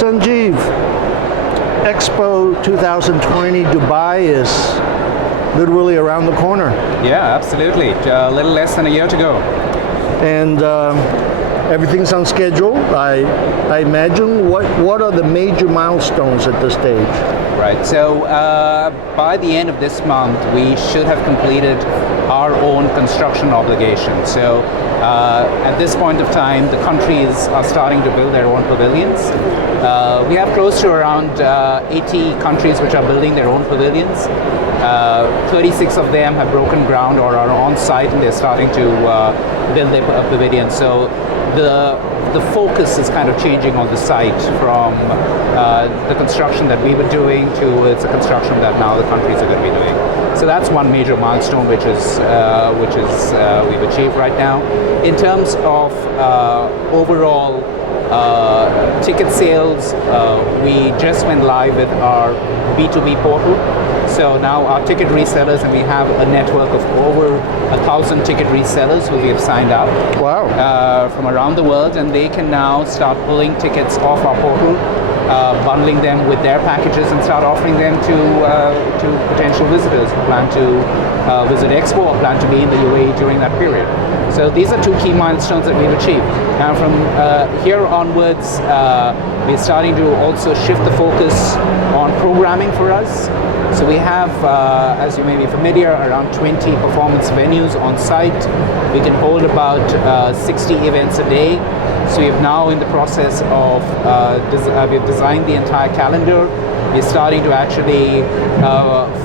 Sanjeev, EXPO 2020 Dubai is literally around the corner. Yeah, absolutely. A little less than a year to go. And everything's on schedule. I imagine. What are the major milestones at this stage? Right. So by the end of this month, we should have completed our own construction obligation. So at this point of time, the countries are starting to build their own pavilions. We have close to around 80 countries which are building their own pavilions. 36 of them have broken ground or are on site, and they're starting to build their pavilions. So the focus is kind of changing on the site from the construction that we were doing to it's a construction that now the countries are going to be doing. So that's one major milestone which is we've achieved right now. In terms of overall ticket sales, we just went live with our B2B portal. So now our ticket resellers, and we have a network of over 1,000 ticket resellers who we have signed up. Wow. From around the world, and they can now start pulling tickets off our portal, bundling them with their packages, and start offering them to potential visitors who plan to visit EXPO or plan to be in the UAE during that period. So these are two key milestones that we've achieved. Now from here onwards, we're starting to also shift the focus on programming for us. So we have, as you may be familiar, around 20 performance venues on site. We can hold about 60 events a day. So we're now in the process of, we've designed the entire calendar. We're starting to actually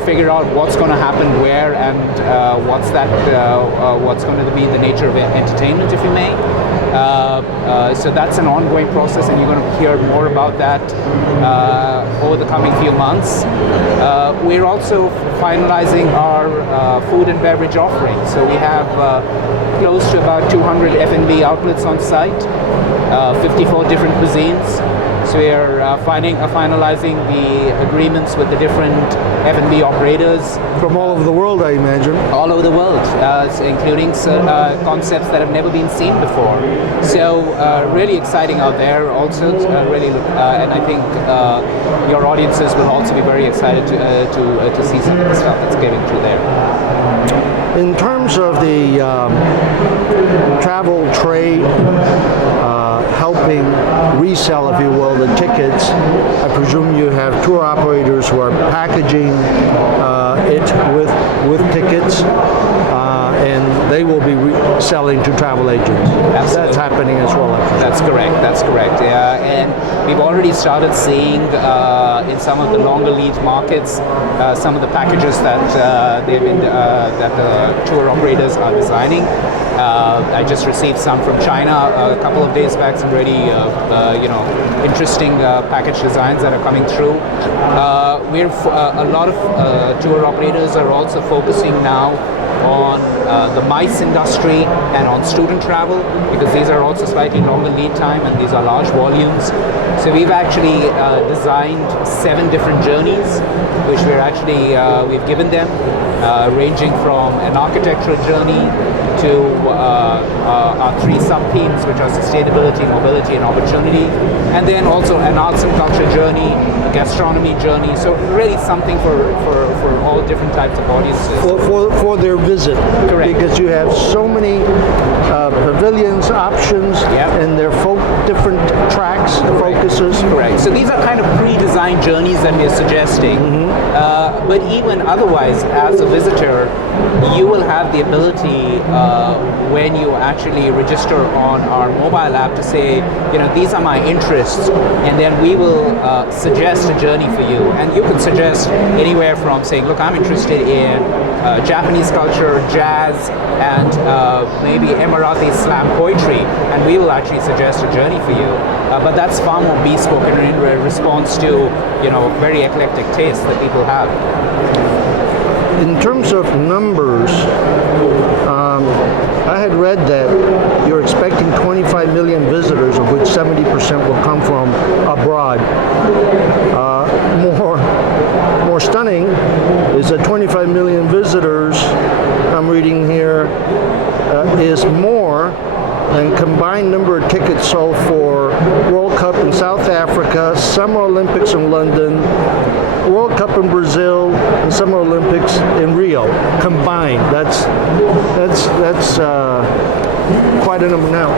figure out what's going to happen where, and what's going to be the nature of entertainment, if you may. So that's an ongoing process, and you're going to hear more about that over the coming few months. We're also finalizing our food and beverage offering. So we have close to about 200 F&B outlets on site, 54 different cuisines. So we are finalizing the agreements with the different F&B operators. From all over the world, I imagine. All over the world, including concepts that have never been seen before. So really exciting out there also, and I think your audiences will also be very excited to see some of the stuff that's getting through there. In terms of the travel trade, helping resell, if you will, the tickets, I presume you have tour operators who are packaging it with tickets, and they will be selling to travel agents. Absolutely. That's happening as well. That's correct. Yeah, and we've already started seeing in some of the longer lead markets some of the packages that that the tour operators are designing. I just received some from China a couple of days back, some really interesting package designs that are coming through. A lot of tour operators are also focusing now on the MICE industry and on student travel, because these are also slightly longer lead time and these are large volumes. So we've actually designed 7 different journeys, which we've given them, ranging from an architectural journey to our 3 sub-themes, which are sustainability, mobility, and opportunity, and then also an arts and culture journey, a gastronomy journey. So really something for all different types of audiences. For their visit. Correct. Because you have so many pavilions, options, yep, and they're different tracks, focuses. Correct. So these are kind of pre-designed journeys that we're suggesting. Mm-hmm. But even otherwise, as a visitor, you will have the ability when you actually register on our mobile app to say, these are my interests, and then we will suggest a journey for you. And you can suggest anywhere from saying, look, I'm interested in Japanese culture, jazz, and maybe Emirati slam poetry, and we will actually suggest a journey for you. But that's far more bespoke and in response to very eclectic tastes that people have. In terms of numbers, I had read that you're expecting 25 million visitors, of which 70% will come from abroad. More stunning is that 25 million visitors, I'm reading here, is more and combined number of tickets sold for World Cup in South Africa, Summer Olympics in London, World Cup in Brazil, and Summer Olympics in Rio combined. That's quite a number. Now,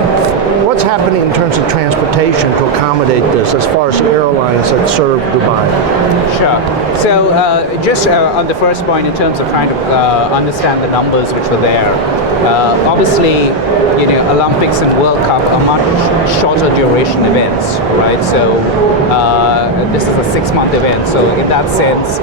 what's happening in terms of transportation to accommodate this as far as airlines that serve Dubai? Sure. So just on the first point, in terms of trying to understand the numbers which were there, obviously, Olympics and World Cup are much shorter duration events, right? So this is a 6-month event. So in that sense,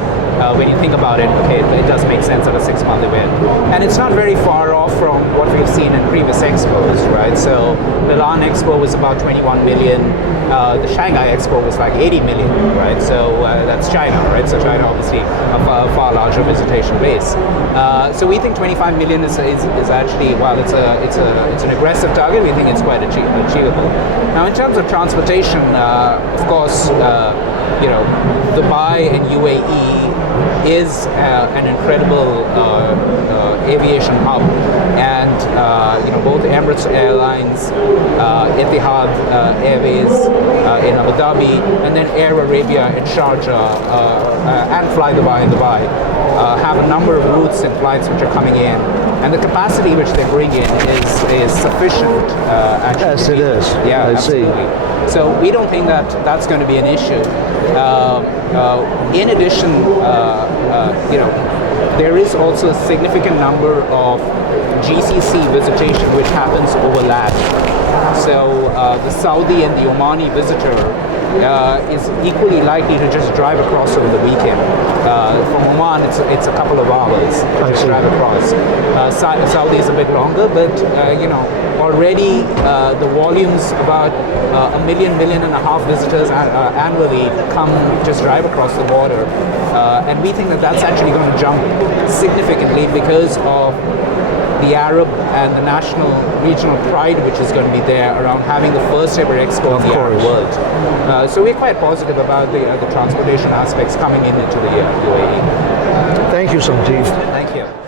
when you think about it, okay, it does make sense at a 6-month event. And it's not very far off from what we've seen in previous expos, right? So Milan Expo was about 21 million. The Shanghai Expo was like 80 million, right? So that's China, right? So China obviously a far larger visitation base. So we think 25 million is actually, while it's an aggressive target, we think it's quite achievable. Now, in terms of transportation, of course, Dubai and UAE is an incredible aviation hub, and both Emirates Airlines, Etihad Airways in Abu Dhabi, and then Air Arabia in Sharjah and Fly Dubai in Dubai have a number of routes and flights which are coming in, and the capacity which they bring in is sufficient. Actually, Yes, it is. Yeah, I absolutely. see. So we don't think that that's going to be an issue. In addition, there is also a significant number of GCC visitation which happens over land. So the Saudi and the Omani visitor is equally likely to just drive across over the weekend. From Oman, it's a couple of hours to just drive across. Saudi is a bit longer, but already the volumes, about 1.5 million visitors annually come just drive across the border, and we think that that's actually going to jump significantly because of the Arab and the national regional pride which is going to be there around having the first ever expo in the Arab world. So we're quite positive about the transportation aspects coming into the UAE. Thank you, Sanjeev. Thank you.